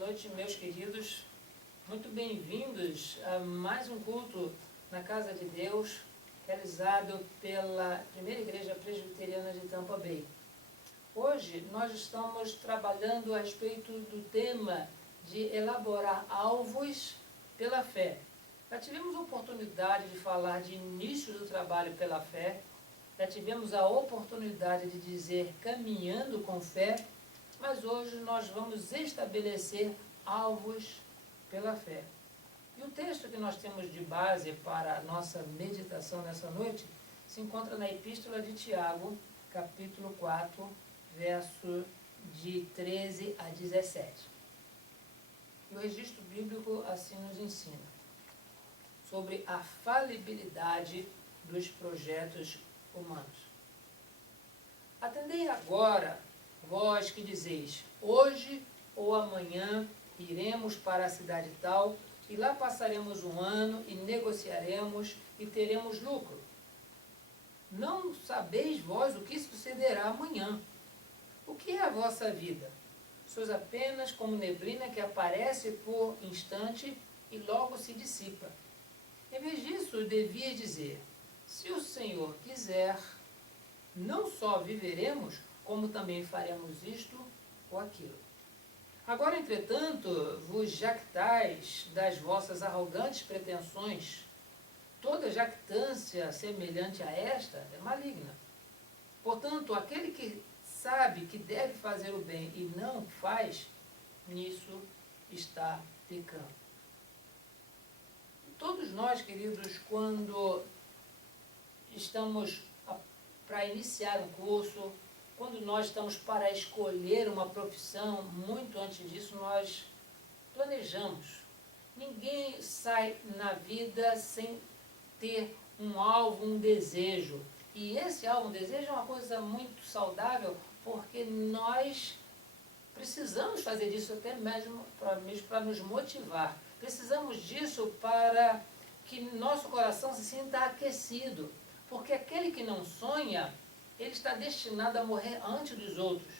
noite, meus queridos. Muito bem-vindos a mais um culto na Casa de Deus, realizado pela Primeira Igreja Presbiteriana de Tampa Bay. Hoje nós estamos trabalhando a respeito do tema de elaborar alvos pela fé. Já tivemos a oportunidade de falar de início do trabalho pela fé, já tivemos a oportunidade de dizer caminhando com fé, mas hoje nós vamos estabelecer alvos pela fé. E o texto que nós temos de base para a nossa meditação nessa noite se encontra na Epístola de Tiago, capítulo 4, verso de 13 a 17. O registro bíblico assim nos ensina sobre a falibilidade dos projetos humanos. Atendei agora, vós que dizeis, hoje ou amanhã iremos para a cidade tal, e lá passaremos um ano e negociaremos e teremos lucro. Não sabeis vós o que sucederá amanhã. O que é a vossa vida? Sois apenas como neblina que aparece por instante e logo se dissipa. Em vez disso, devia dizer, se o Senhor quiser, não só viveremos, como também faremos isto ou aquilo. Agora, entretanto, vos jactais das vossas arrogantes pretensões. Toda jactância semelhante a esta é maligna. Portanto, aquele que sabe que deve fazer o bem e não faz, nisso está pecando. Todos nós, queridos, quando estamos para iniciar um curso, quando nós estamos para escolher uma profissão, muito antes disso nós planejamos. Ninguém sai na vida sem ter um alvo, um desejo. E esse alvo, um desejo é uma coisa muito saudável, porque nós precisamos fazer isso até mesmo para nos motivar. Precisamos disso para que nosso coração se sinta aquecido. Porque aquele que não sonha, ele está destinado a morrer antes dos outros.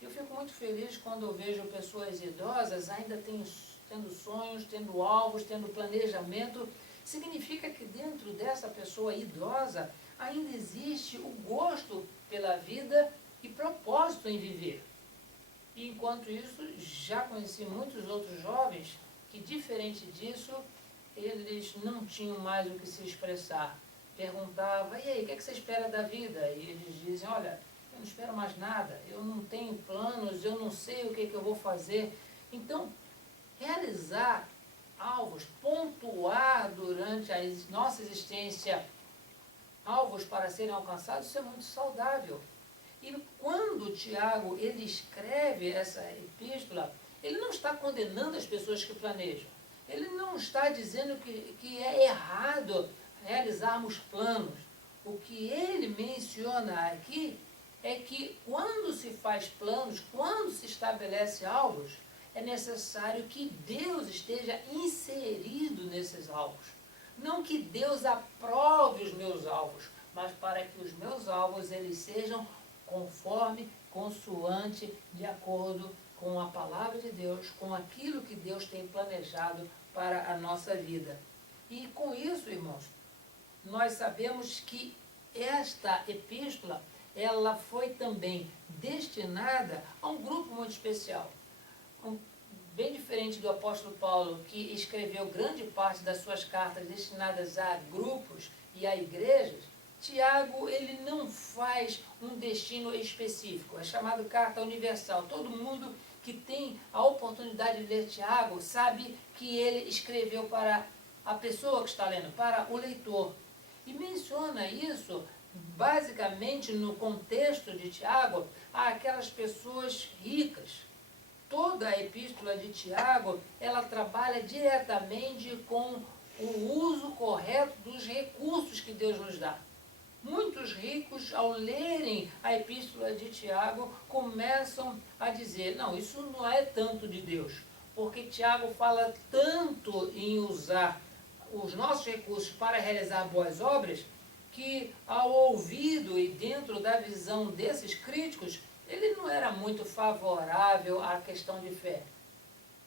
Eu fico muito feliz quando eu vejo pessoas idosas ainda tendo sonhos, tendo alvos, tendo planejamento. Significa que dentro dessa pessoa idosa ainda existe o gosto pela vida e propósito em viver. E enquanto isso, já conheci muitos outros jovens que, diferente disso, eles não tinham mais o que se expressar. Perguntava, e aí, o que você espera da vida? E eles dizem, olha, eu não espero mais nada, eu não tenho planos, eu não sei o que eu vou fazer. Então, realizar alvos, pontuar durante a nossa existência alvos para serem alcançados, isso é muito saudável. E quando Tiago ele escreve essa epístola, ele não está condenando as pessoas que planejam. Ele não está dizendo que é errado realizarmos planos. O que ele menciona aqui é que quando se faz planos, quando se estabelece alvos, é necessário que Deus esteja inserido nesses alvos. Não que Deus aprove os meus alvos, mas para que os meus alvos eles sejam conforme, consoante, de acordo com a palavra de Deus, com aquilo que Deus tem planejado para a nossa vida. E com isso, irmãos, nós sabemos que esta epístola, ela foi também destinada a um grupo muito especial. Bem diferente do apóstolo Paulo, que escreveu grande parte das suas cartas destinadas a grupos e a igrejas, Tiago, ele não faz um destino específico, é chamado carta universal. Todo mundo que tem a oportunidade de ler Tiago sabe que ele escreveu para a pessoa que está lendo, para o leitor. E menciona isso, basicamente, no contexto de Tiago, aquelas pessoas ricas. Toda a epístola de Tiago, ela trabalha diretamente com o uso correto dos recursos que Deus nos dá. Muitos ricos, ao lerem a epístola de Tiago, começam a dizer, não, isso não é tanto de Deus, porque Tiago fala tanto em usar os nossos recursos para realizar boas obras, que ao ouvido e dentro da visão desses críticos, ele não era muito favorável à questão de fé.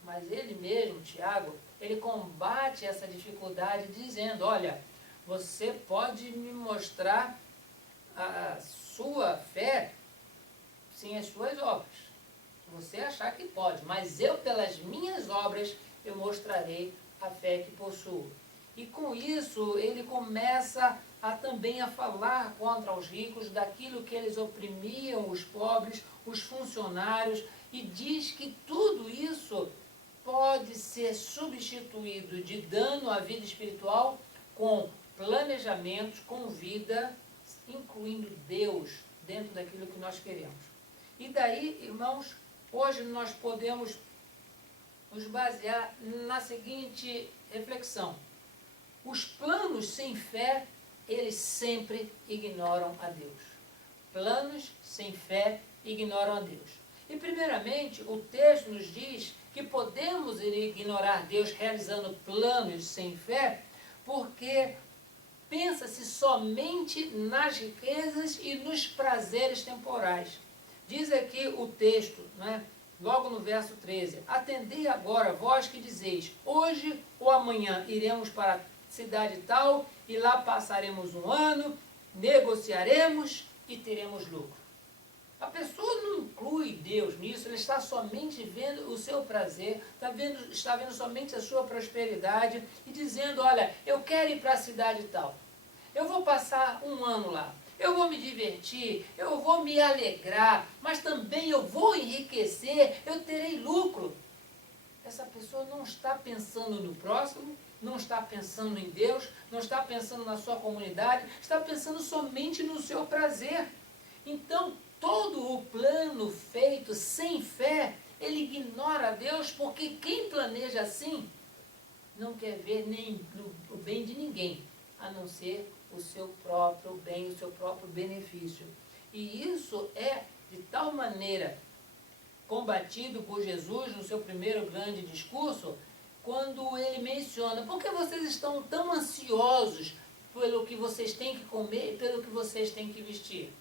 Mas ele mesmo, Tiago, ele combate essa dificuldade dizendo, olha, você pode me mostrar a sua fé sem as suas obras. Você achar que pode, mas eu, pelas minhas obras, eu mostrarei a fé que possuo. E com isso, ele começa também a falar contra os ricos, daquilo que eles oprimiam os pobres, os funcionários, e diz que tudo isso pode ser substituído de dano à vida espiritual com planejamentos, com vida, incluindo Deus dentro daquilo que nós queremos. E daí, irmãos, hoje nós podemos nos basear na seguinte reflexão. Os planos sem fé, eles sempre ignoram a Deus. Planos sem fé ignoram a Deus. E primeiramente, o texto nos diz que podemos ignorar Deus realizando planos sem fé, porque pensa-se somente nas riquezas e nos prazeres temporais. Diz aqui o texto, né? Logo no verso 13, atendei agora, vós que dizeis, hoje ou amanhã iremos para a cidade tal, e lá passaremos um ano, negociaremos e teremos lucro. A pessoa não inclui Deus nisso, ele está somente vendo o seu prazer, está vendo somente a sua prosperidade e dizendo, olha, eu quero ir para a cidade tal, eu vou passar um ano lá. Eu vou me divertir, eu vou me alegrar, mas também eu vou enriquecer, eu terei lucro. Essa pessoa não está pensando no próximo, não está pensando em Deus, não está pensando na sua comunidade, está pensando somente no seu prazer. Então, todo o plano feito sem fé, ele ignora a Deus, porque quem planeja assim não quer ver nem o bem de ninguém, a não ser o seu próprio bem, o seu próprio benefício. E isso é de tal maneira combatido por Jesus no seu primeiro grande discurso, quando ele menciona, por que vocês estão tão ansiosos pelo que vocês têm que comer e pelo que vocês têm que vestir?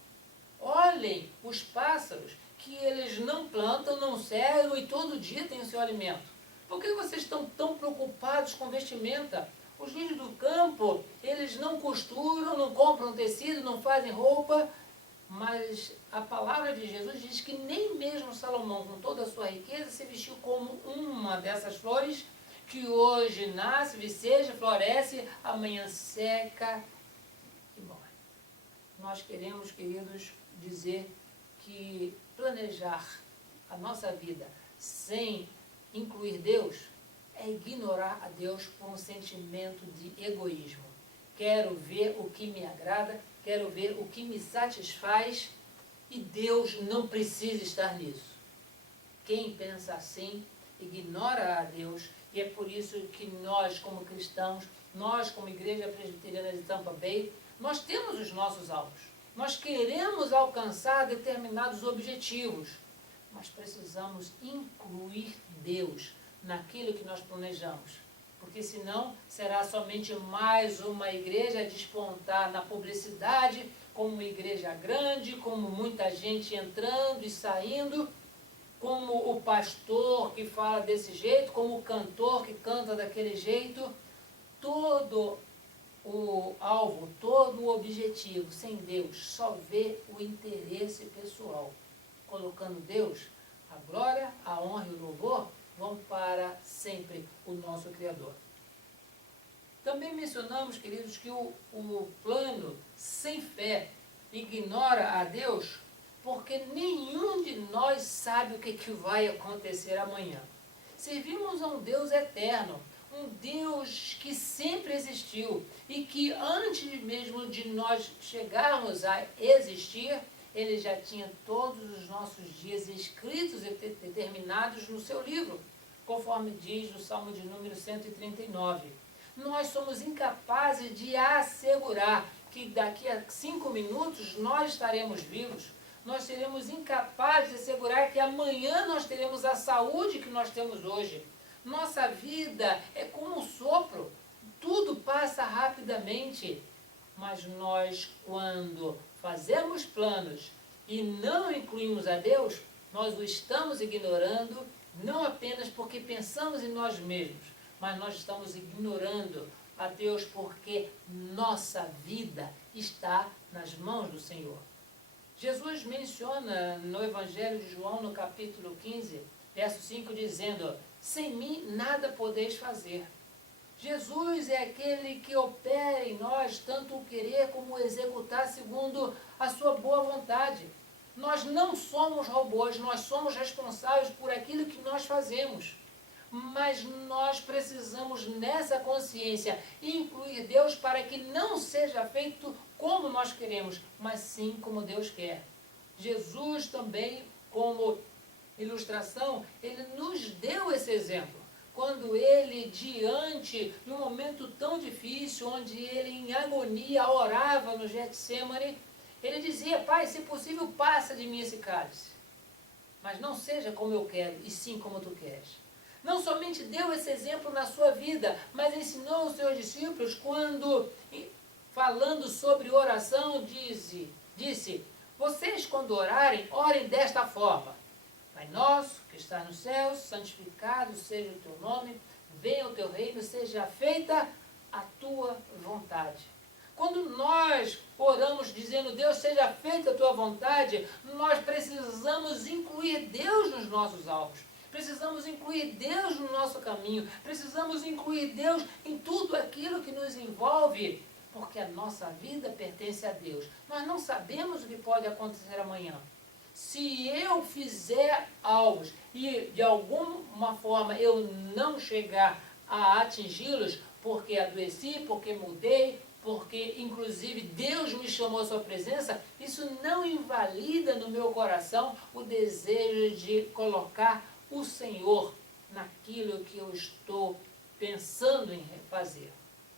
Olhem os pássaros, que eles não plantam, não cegam e todo dia têm o seu alimento. Por que vocês estão tão preocupados com vestimenta? Os lírios do campo, eles não costuram, não compram tecido, não fazem roupa, mas a palavra de Jesus diz que nem mesmo Salomão, com toda a sua riqueza, se vestiu como uma dessas flores que hoje nasce, viceja, floresce, amanhã seca e morre. Nós queremos, queridos, dizer que planejar a nossa vida sem incluir Deus é ignorar a Deus por um sentimento de egoísmo. Quero ver o que me agrada, quero ver o que me satisfaz e Deus não precisa estar nisso. Quem pensa assim ignora a Deus e é por isso que nós, como cristãos, nós, como Igreja Presbiteriana de Tampa Bay, nós temos os nossos alvos. Nós queremos alcançar determinados objetivos, mas precisamos incluir Deus naquilo que nós planejamos, porque senão será somente mais uma igreja a despontar na publicidade, como uma igreja grande, como muita gente entrando e saindo, como o pastor que fala desse jeito, como o cantor que canta daquele jeito. Todo o alvo, todo o objetivo sem Deus, só vê o interesse pessoal. Colocando Deus, a glória, a honra e o louvor vão para sempre o nosso Criador. Também mencionamos, queridos, que o plano sem fé ignora a Deus, porque nenhum de nós sabe o que vai acontecer amanhã. Servimos a um Deus eterno, um Deus que sempre existiu e que antes mesmo de nós chegarmos a existir, Ele já tinha todos os nossos dias escritos e determinados no seu livro, conforme diz o Salmo de número 139. Nós somos incapazes de assegurar que daqui a 5 minutos nós estaremos vivos. Nós seremos incapazes de assegurar que amanhã nós teremos a saúde que nós temos hoje. Nossa vida é como um sopro, tudo passa rapidamente. Mas nós, quando fazemos planos e não incluímos a Deus, nós o estamos ignorando não apenas porque pensamos em nós mesmos, mas nós estamos ignorando a Deus porque nossa vida está nas mãos do Senhor. Jesus menciona no Evangelho de João, no capítulo 15, verso 5, dizendo: sem mim nada podeis fazer. Jesus é aquele que opera em nós tanto o querer como o executar segundo a sua boa vontade. Nós não somos robôs, nós somos responsáveis por aquilo que nós fazemos. Mas nós precisamos, nessa consciência, incluir Deus para que não seja feito como nós queremos, mas sim como Deus quer. Jesus também, como ilustração, ele nos deu esse exemplo. Quando ele, diante de um momento tão difícil, onde ele em agonia orava no Getsêmani, ele dizia: Pai, se possível, passa de mim esse cálice. Mas não seja como eu quero, e sim como tu queres. Não somente deu esse exemplo na sua vida, mas ensinou os seus discípulos quando, falando sobre oração, disse: vocês quando orarem, orem desta forma: Pai nosso, que está nos céus, santificado seja o teu nome, venha o teu reino, seja feita a tua vontade. Quando nós oramos dizendo: Deus, seja feita a tua vontade, nós precisamos incluir Deus nos nossos alvos. Precisamos incluir Deus no nosso caminho. Precisamos incluir Deus em tudo aquilo que nos envolve, porque a nossa vida pertence a Deus. Nós não sabemos o que pode acontecer amanhã. Se eu fizer algo e de alguma forma eu não chegar a atingi-los, porque adoeci, porque mudei, porque inclusive Deus me chamou à sua presença, isso não invalida no meu coração o desejo de colocar o Senhor naquilo que eu estou pensando em fazer.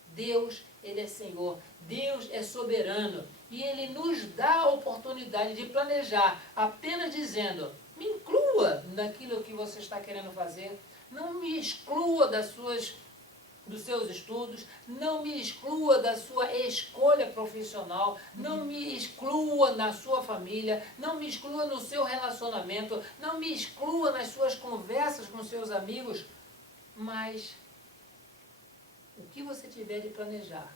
Deus, Ele é Senhor, Deus é soberano e Ele nos dá a oportunidade de planejar, apenas dizendo: me inclua naquilo que você está querendo fazer, não me exclua dos seus estudos, não me exclua da sua escolha profissional, não me exclua na sua família, não me exclua no seu relacionamento, não me exclua nas suas conversas com seus amigos, mas o que você tiver de planejar,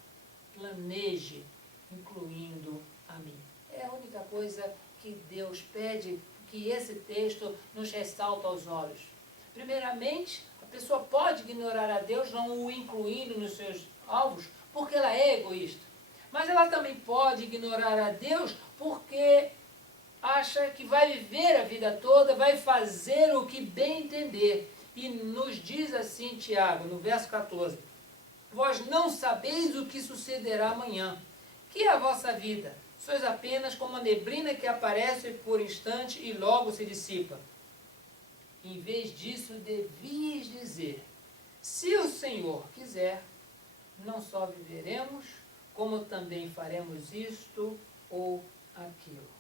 planeje incluindo a mim. É a única coisa que Deus pede, que esse texto nos ressalta aos olhos. Primeiramente, a pessoa pode ignorar a Deus, não o incluindo nos seus alvos, porque ela é egoísta. Mas ela também pode ignorar a Deus porque acha que vai viver a vida toda, vai fazer o que bem entender. E nos diz assim Tiago, no verso 14: vós não sabeis o que sucederá amanhã. Que é a vossa vida? Sois apenas como a neblina que aparece por instante e logo se dissipa. Em vez disso, devias dizer: se o Senhor quiser, não só viveremos, como também faremos isto ou aquilo.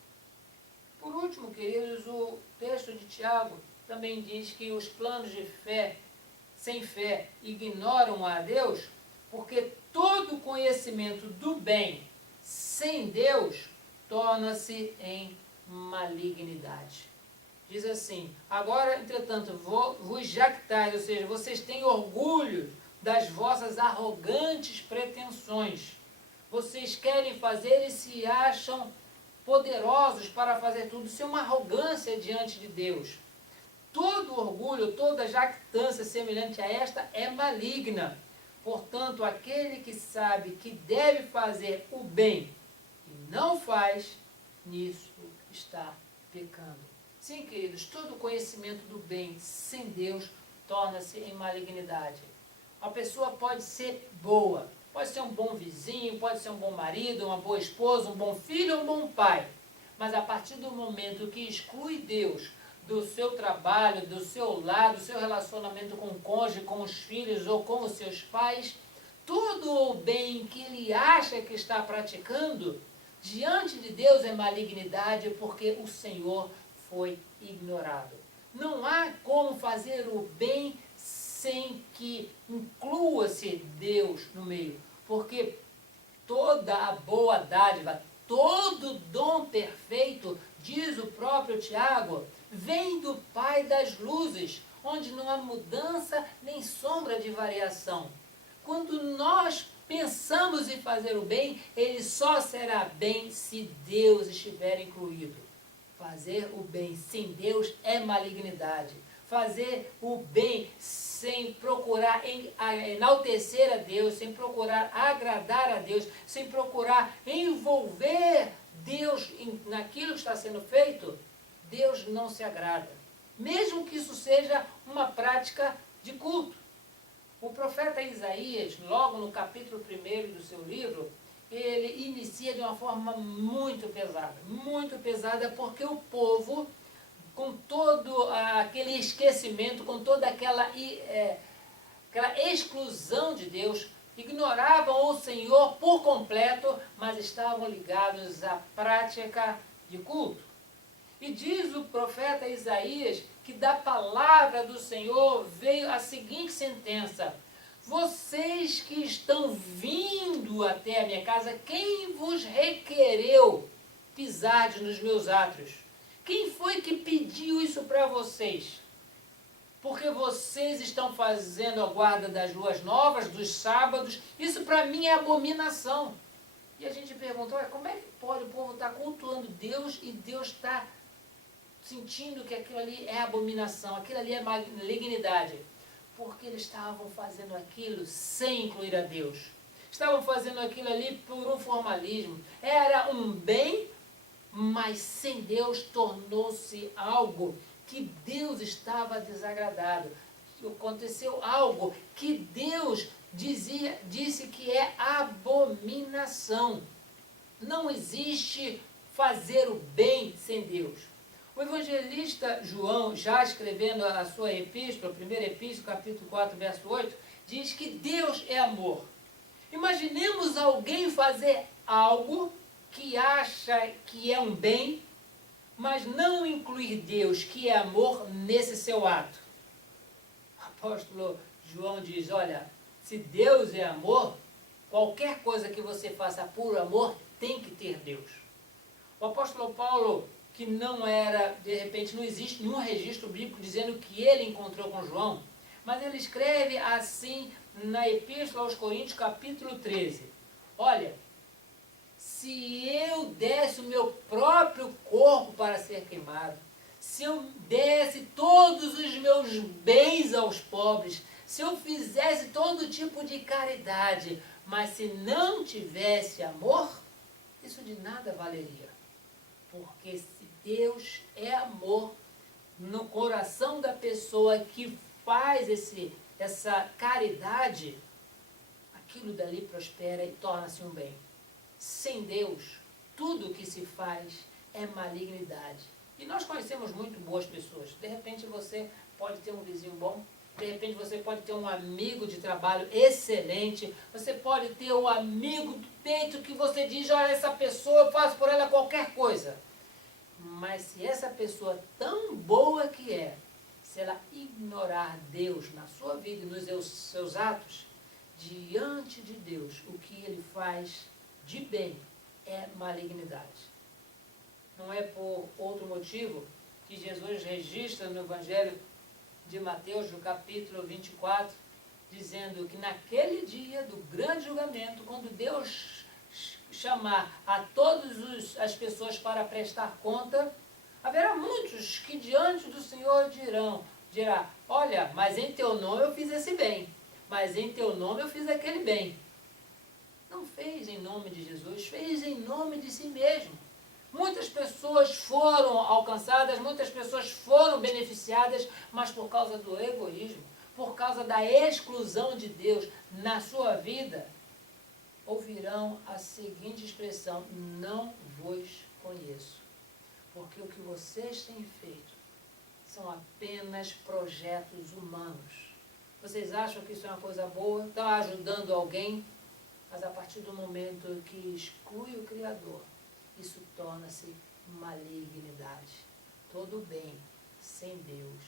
Por último, queridos, o texto de Tiago também diz que os planos de fé, sem fé, ignoram a Deus, porque todo conhecimento do bem sem Deus torna-se em malignidade. Diz assim: agora, entretanto, vos jactais, ou seja, vocês têm orgulho das vossas arrogantes pretensões. Vocês querem fazer e se acham poderosos para fazer tudo. Isso é uma arrogância diante de Deus. Todo orgulho, toda jactância semelhante a esta é maligna. Portanto, aquele que sabe que deve fazer o bem e não faz, nisso está pecando. Sim, queridos, todo conhecimento do bem sem Deus torna-se em malignidade. A pessoa pode ser boa, pode ser um bom vizinho, pode ser um bom marido, uma boa esposa, um bom filho, um bom pai. Mas a partir do momento que exclui Deus do seu trabalho, do seu lar, do seu relacionamento com o cônjuge, com os filhos ou com os seus pais, todo o bem que ele acha que está praticando, diante de Deus é malignidade, porque o Senhor foi ignorado. Não há como fazer o bem sem que inclua-se Deus no meio, porque toda a boa dádiva, todo dom perfeito, diz o próprio Tiago, vem do Pai das luzes, onde não há mudança nem sombra de variação. Quando nós pensamos em fazer o bem, ele só será bem se Deus estiver incluído. Fazer o bem sem Deus é malignidade. Fazer o bem sem procurar enaltecer a Deus, sem procurar agradar a Deus, sem procurar envolver Deus naquilo que está sendo feito, Deus não se agrada. Mesmo que isso seja uma prática de culto. O profeta Isaías, logo no capítulo 1 do seu livro, ele inicia de uma forma muito pesada, porque o povo, com todo aquele esquecimento, com toda aquela exclusão de Deus, ignoravam o Senhor por completo, mas estavam ligados à prática de culto. E diz o profeta Isaías que da palavra do Senhor veio a seguinte sentença: vocês que estão vindo até a minha casa, quem vos requereu pisar nos meus átrios? Quem foi que pediu isso para vocês? Porque vocês estão fazendo a guarda das luas novas, dos sábados, isso para mim é abominação. E a gente pergunta, olha, como é que pode o povo estar cultuando Deus e Deus está sentindo que aquilo ali é abominação, aquilo ali é malignidade? Porque eles estavam fazendo aquilo sem incluir a Deus. Estavam fazendo aquilo ali por um formalismo. Era um bem, mas sem Deus tornou-se algo que Deus estava desagradado. Aconteceu algo que Deus disse que é abominação. Não existe fazer o bem sem Deus. O evangelista João, já escrevendo a sua epístola, a primeira epístola, capítulo 4, verso 8, diz que Deus é amor. Imaginemos alguém fazer algo que acha que é um bem, mas não incluir Deus, que é amor, nesse seu ato. O apóstolo João diz, olha, se Deus é amor, qualquer coisa que você faça por amor tem que ter Deus. O apóstolo Paulo, que não era, de repente, não existe nenhum registro bíblico dizendo que ele encontrou com João, mas ele escreve assim na Epístola aos Coríntios, capítulo 13. Olha, se eu desse o meu próprio corpo para ser queimado, se eu desse todos os meus bens aos pobres, se eu fizesse todo tipo de caridade, mas se não tivesse amor, isso de nada valeria. Porque se Deus é amor, no coração da pessoa que faz essa caridade, aquilo dali prospera e torna-se um bem. Sem Deus, tudo que se faz é malignidade. E nós conhecemos muito boas pessoas. De repente você pode ter um vizinho bom, de repente você pode ter um amigo de trabalho excelente, você pode ter um amigo do peito que você diz, olha, essa pessoa, eu faço por ela qualquer coisa. Mas se essa pessoa tão boa que é, se ela ignorar Deus na sua vida e nos seus atos, diante de Deus, o que ele faz de bem é malignidade. Não é por outro motivo que Jesus registra no Evangelho de Mateus, no capítulo 24, dizendo que naquele dia do grande julgamento, quando Deus chamar a todas as pessoas para prestar conta, haverá muitos que diante do Senhor dirá, olha, mas em teu nome eu fiz esse bem, mas em teu nome eu fiz aquele bem. Não fez em nome de Jesus, fez em nome de si mesmo. Muitas pessoas foram alcançadas, muitas pessoas foram beneficiadas, mas por causa do egoísmo, por causa da exclusão de Deus na sua vida, ouvirão a seguinte expressão, não vos conheço. Porque o que vocês têm feito são apenas projetos humanos. Vocês acham que isso é uma coisa boa? Estão ajudando alguém? Mas a partir do momento que exclui o Criador, isso torna-se malignidade. Todo bem sem Deus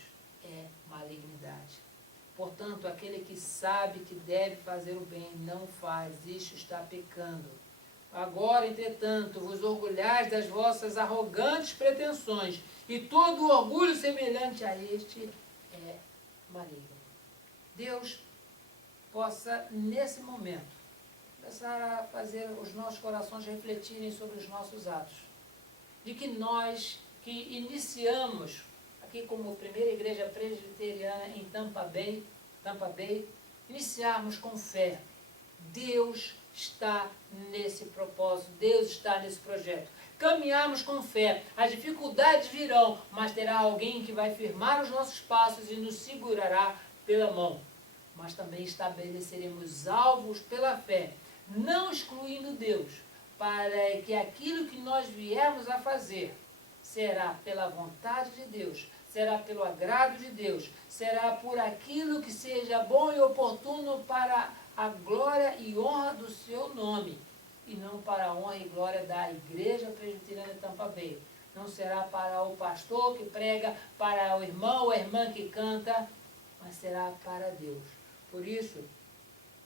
é malignidade. Portanto, aquele que sabe que deve fazer o bem não faz, isso está pecando. Agora, entretanto, vos orgulhais das vossas arrogantes pretensões, e todo orgulho semelhante a este é maligno. Deus possa, nesse momento, começar a fazer os nossos corações refletirem sobre os nossos atos. De que nós, que iniciamos, aqui como primeira igreja presbiteriana em Tampa Bay, iniciarmos com fé. Deus está nesse propósito, Deus está nesse projeto. Caminharmos com fé, as dificuldades virão, mas terá alguém que vai firmar os nossos passos e nos segurará pela mão. Mas também estabeleceremos alvos pela fé, não excluindo Deus, para que aquilo que nós viermos a fazer será pela vontade de Deus, será pelo agrado de Deus, será por aquilo que seja bom e oportuno para a glória e honra do seu nome, e não para a honra e glória da Igreja Presbiteriana de Tampa Bay. Não será para o pastor que prega, para o irmão ou a irmã que canta, mas será para Deus. Por isso,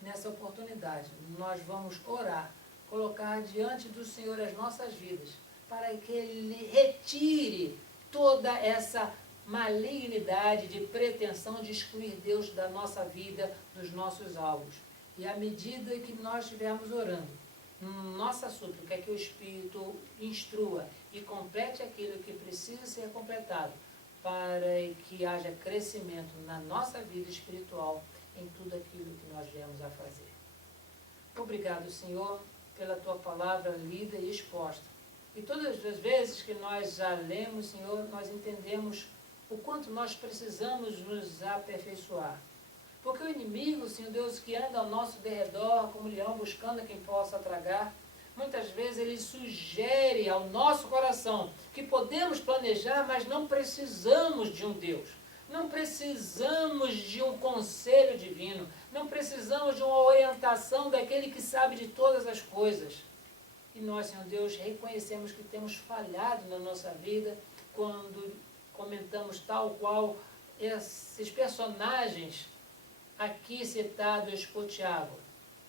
nessa oportunidade, nós vamos orar, colocar diante do Senhor as nossas vidas, para que Ele retire toda essa malignidade de pretensão de excluir Deus da nossa vida, dos nossos alvos. E à medida que nós estivermos orando, nossa súplica é que o Espírito instrua e complete aquilo que precisa ser completado, para que haja crescimento na nossa vida espiritual em tudo aquilo que nós viemos a fazer. Obrigado, Senhor, pela Tua palavra lida e exposta. E todas as vezes que nós já lemos, Senhor, nós entendemos o quanto nós precisamos nos aperfeiçoar. Porque o inimigo, Senhor Deus, que anda ao nosso derredor como leão buscando a quem possa tragar, muitas vezes ele sugere ao nosso coração que podemos planejar, mas não precisamos de um Deus. Não precisamos de um conselho divino. Não precisamos de uma orientação daquele que sabe de todas as coisas. E nós, Senhor Deus, reconhecemos que temos falhado na nossa vida quando comentamos tal qual esses personagens aqui citados por Tiago.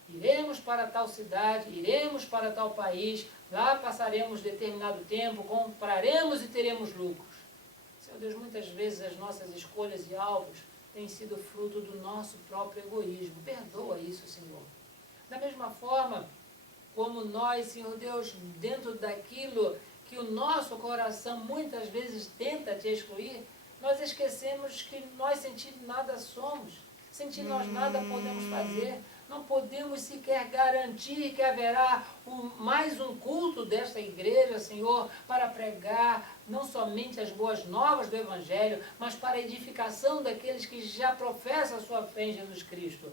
Iremos para tal cidade, iremos para tal país, lá passaremos determinado tempo, compraremos e teremos lucros. Senhor Deus, muitas vezes as nossas escolhas e alvos têm sido fruto do nosso próprio egoísmo. Perdoa isso, Senhor. Da mesma forma como nós, Senhor Deus, dentro daquilo que o nosso coração muitas vezes tenta te excluir, nós esquecemos que nós sentindo nada somos. Sem nós nada podemos fazer, não podemos sequer garantir que haverá mais um culto desta igreja, Senhor, para pregar não somente as boas novas do Evangelho, mas para a edificação daqueles que já professam a sua fé em Jesus Cristo.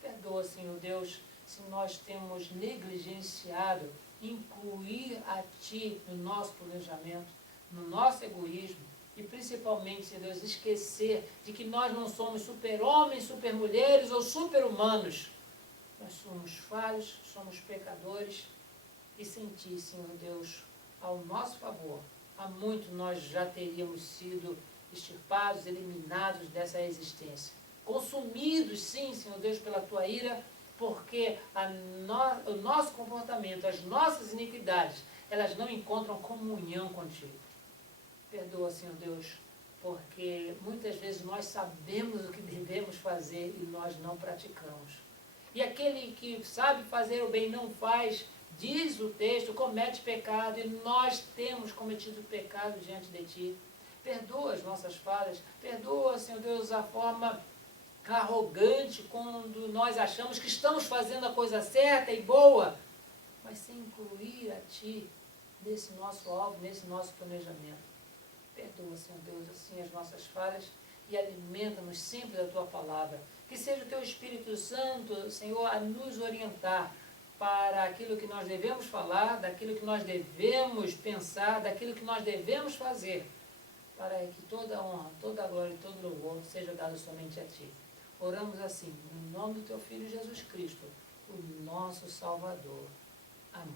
Perdoa, Senhor Deus, se nós temos negligenciado incluir a Ti no nosso planejamento, no nosso egoísmo, e principalmente, Senhor Deus, esquecer de que nós não somos super-homens, super-mulheres ou super-humanos. Nós somos falhos, somos pecadores, e sem Ti, Senhor Deus, ao nosso favor, há muito nós já teríamos sido extirpados, eliminados dessa existência. Consumidos, sim, Senhor Deus, pela Tua ira, porque o nosso comportamento, as nossas iniquidades, elas não encontram comunhão contigo. Perdoa, Senhor Deus, porque muitas vezes nós sabemos o que devemos fazer e nós não praticamos. E aquele que sabe fazer o bem não faz, diz o texto, comete pecado, e nós temos cometido pecado diante de Ti. Perdoa as nossas falhas, perdoa, Senhor Deus, a forma arrogante quando nós achamos que estamos fazendo a coisa certa e boa, mas sem incluir a Ti nesse nosso alvo, nesse nosso planejamento. Perdoa, Senhor Deus, assim as nossas falhas e alimenta-nos sempre da Tua palavra. Que seja o Teu Espírito Santo, Senhor, a nos orientar para aquilo que nós devemos falar, daquilo que nós devemos pensar, daquilo que nós devemos fazer, para que toda a honra, toda a glória e todo o louvor seja dado somente a Ti. Oramos assim, no nome do Teu Filho Jesus Cristo, o nosso Salvador. Amém.